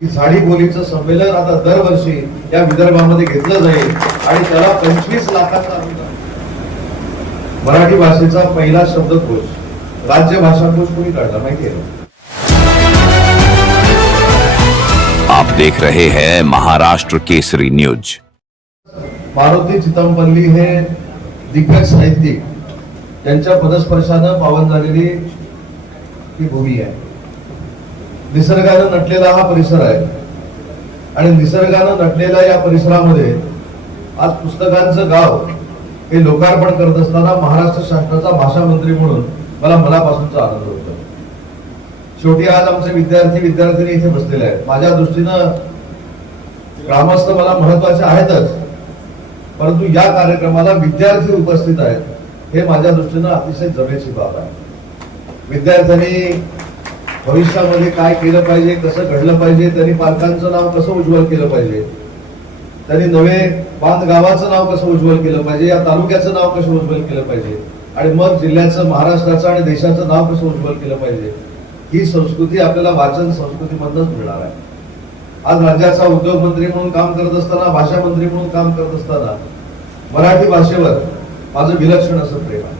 की झाडी बोलीचं संमेलन आता दरवर्षी या विदर्भामध्ये घेतलं जाईल आणि त्याला 25 लाखाचा अनुदान. मराठी भाषेचा पहिला शब्दकोश राज्य भाषाकोश कोणी काढला माहिती आहे? आप देख रहे हैं महाराष्ट्र केसरी न्यूज. मारुती चितमपल्ली हे दिग्गज साहित्यिक त्यांच्या पदस्पर्शानं पावन झालेली ही भूमी आहे. निसर्गानं नटलेला हा परिसर आहे आणि निसर्गानं नटलेल्या या परिसरामध्ये आज पुस्तकांचं गाव हे लोकार्पण करत असताना महाराष्ट्र शासनाचा भाषा मंत्री म्हणून मला मनापासूनचा आनंद होतो. शेवटी आज आमचे विद्यार्थी इथे बसलेले आहेत. माझ्या दृष्टीनं ग्रामस्थ मला महत्वाचे आहेतच, परंतु या कार्यक्रमाला विद्यार्थी उपस्थित आहेत हे माझ्या दृष्टीनं अतिशय जमेची बाब आहे. विद्यार्थ्यांनी भविष्यामध्ये काय केलं पाहिजे, कसं घडलं पाहिजे, त्यांनी पालकांचं नाव कसं उज्ज्वल केलं पाहिजे, त्यांनी नवे बांध गावाचं नाव कसं उज्ज्वल केलं पाहिजे, या तालुक्याचं नाव कसं उज्ज्वल केलं पाहिजे आणि मग जिल्ह्याचं, महाराष्ट्राचं आणि देशाचं नाव कसं उज्ज्वल केलं पाहिजे, ही संस्कृती आपल्याला वाचन संस्कृतीमधूनच मिळणार आहे. आज राज्याचा उद्योग मंत्री म्हणून काम करत असताना, भाषा मंत्री म्हणून काम करत असताना मराठी भाषेवर माझं विलक्षण असं प्रेम आहे.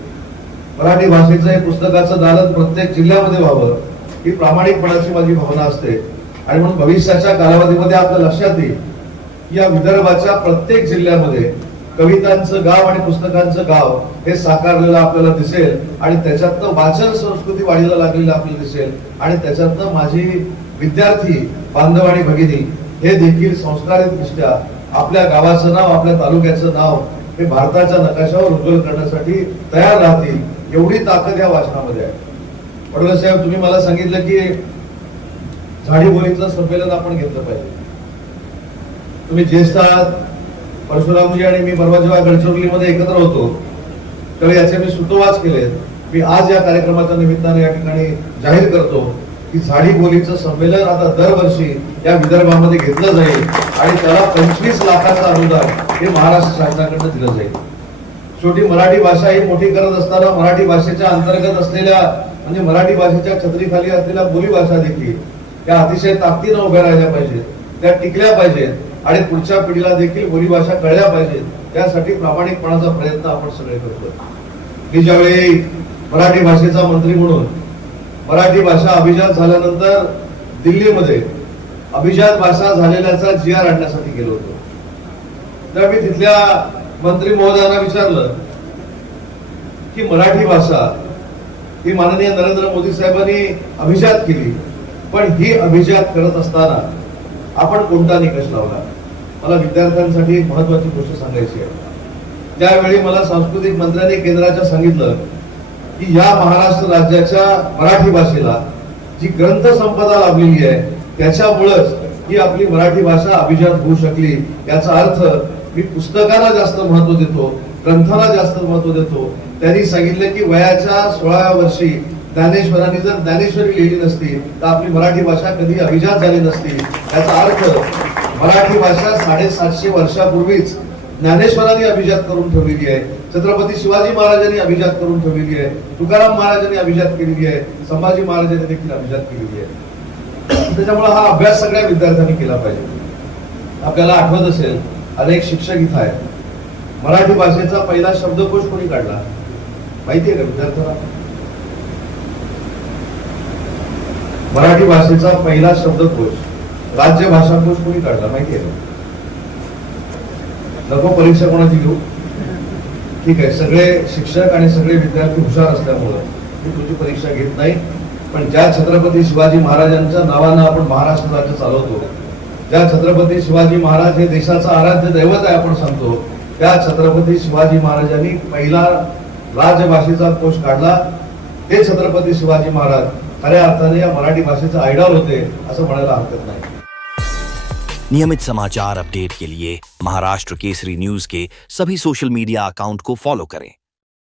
मराठी भाषेचं हे पुस्तकाचं दालन प्रत्येक जिल्ह्यामध्ये व्हावं ही प्रामाणिकपणाची माझी भावना असते आणि म्हणून भविष्याच्या कालावधीमध्ये आपल्या लक्षात येईल की या विदर्भाच्या प्रत्येक जिल्ह्यामध्ये कवितांचं गाव आणि पुस्तकांचं गाव हे साकारलेलं आपल्याला दिसेल आणि त्याच्यातनं वाचन संस्कृती वाढीला लागलेलं आपल्याला दिसेल आणि त्याच्यातनं माझी विद्यार्थी बांधव आणि भगिनी हे देखील संस्कारित दृष्ट्या आपल्या गावाचं नाव, आपल्या तालुक्याचं नाव हे भारताच्या नकाशावर उज्ज्वल करण्यासाठी तयार राहतील, एवढी ताकद या वाचनामध्ये आहे. पडवळ साहेब, तुम्ही मला सांगितलं की झाडी बोलीचं संमेलन आपण घेतलं पाहिजे. तुम्ही ज्येष्ठ आहात. परशुरामजी आणि मी परवा जेव्हा गडचिरोलीमध्ये एकत्र होतो तेव्हा याचे मी सुतोवाच केले. मी आज या कार्यक्रमाच्या निमित्ताने या ठिकाणी जाहीर करतो की झाडी बोलीचं संमेलन आता दरवर्षी या विदर्भामध्ये घेतलं जाईल आणि त्याला 25 लाखाचं अनुदान हे महाराष्ट्र शासनाकडून दिलं जाईल. शेवटी मराठी भाषा ही मोठी करत असताना मराठी भाषेच्या अंतर्गत असलेल्या म्हणजे मराठी भाषेच्या छत्रीखाली असलेल्या बोलीभाषा देखील त्या अतिशय ताकदीनं उभ्या राहिल्या पाहिजेत, त्या टिकल्या पाहिजेत आणि पुढच्या पिढीला देखील बोलीभाषा कळल्या पाहिजेत. त्यासाठी प्रामाणिकपणाचा प्रयत्न आपण सगळे करतो. मी ज्यावेळी मराठी भाषेचा मंत्री म्हणून मराठी भाषा अभिजात झाल्यानंतर दिल्लीमध्ये अभिजात भाषा झालेल्याचा GR आणण्यासाठी गेलो होतो, तर मी तिथल्या मंत्री महोदयांना विचारलं की मराठी भाषा ही माननीय नरेंद्र मोदी साहेबांनी अभिजात केली, पण ही अभिजात करत असताना आपण कोणता निकष लावला? मला विद्यार्थ्यांसाठी एक महत्वाची गोष्ट सांगायची आहे. त्यावेळी मला सांस्कृतिक मंत्र्यांनी केंद्राच्या सांगितलं की या महाराष्ट्र राज्याच्या मराठी भाषेला जी ग्रंथ संपदा लाभलेली आहे त्याच्यामुळेच ही आपली मराठी भाषा अभिजात होऊ शकली. याचा अर्थ मी पुस्तकाला जास्त महत्व देतो, ग्रंथाला जास्त महत्व देतो. त्यांनी सांगितलं की वयाच्या 16व्या वर्षी ज्ञानेश्वरांनी जर ज्ञानेश्वरी लिहिली नसती तर आपली मराठी भाषा कधी अभिजात झाली नसती. याचा अर्थ मराठी भाषा 750 वर्षापूर्वीच ज्ञानेश्वरांनी अभिजात करून ठेवलेली आहे, छत्रपती शिवाजी महाराजांनी अभिजात करून ठेवलेली आहे, तुकाराम महाराजांनी अभिजात केलेली आहे, संभाजी महाराजांनी देखील अभिजात केलेली आहे. त्याच्यामुळे हा अभ्यास सगळ्या विद्यार्थ्यांनी केला पाहिजे. आपल्याला आठवत असेल अनेक शिक्षक इथं आहेत. मराठी भाषेचा पहिला शब्दकोश कोणी काढला माहितीये का विद्यार्थ्यांना? मराठी भाषेचा पहिला शब्दकोश राज्य भाषाकोश कोणी काढला माहितीये का? नको परीक्षा कोणाची घेऊ, ठीक आहे. सगळे शिक्षक आणि सगळे विद्यार्थी हुशार असल्यामुळं मी तुझी परीक्षा घेत नाही, पण ज्या छत्रपती शिवाजी महाराजांच्या नावानं आपण महाराष्ट्र राज्य चालवतो, ज्या छत्रपती शिवाजी महाराज हे देशाचा आराध्य दैवत आहे आपण सांगतो, त्या छत्रपती शिवाजी महाराजांनी पहिला राजभाषेचा कोश काढला. ते छत्रपती शिवाजी महाराज खऱ्या अर्थाने या मराठी भाषेचा आयडॉल होते असं म्हणायला हरकत नाही. नियमित समाचार अपडेट के लिए महाराष्ट्र केसरी न्यूज के सभी सोशल मीडिया अकाउंट को फॉलो करें